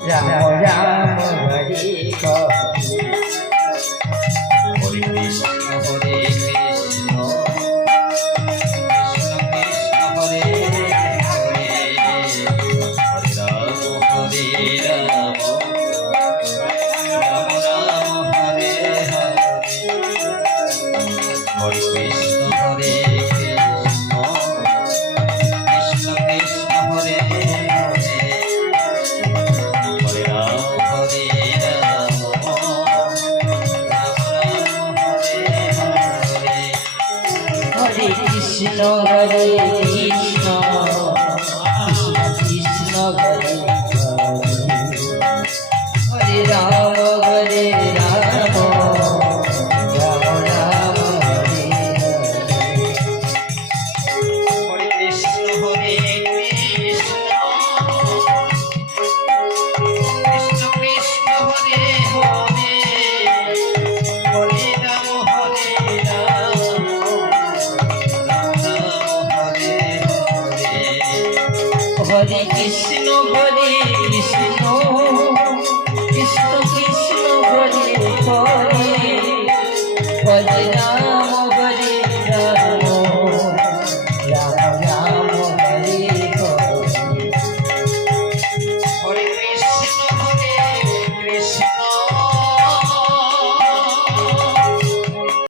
Ram Ram Hare Hare Krishna Hare Krishna Krishna Krishna Hare Hare Hare Ram Hare Ram Ram Ram Hare Hare Hare Krishna Hare Krishna Krishna Krishna Hare Hare Hare Ram Hare Ram Ram Ram Hare Hare Hare Krishna Hare Krishna Krishna Krishna Hare Hare Ram Hare Ram Ram Ram Hare Hare Krishna Hare Krishna Krishna Krishna Hare Hare Hare Ram Hare Ram Ram Ram Hare Hare Hare Krishna Hare Krishna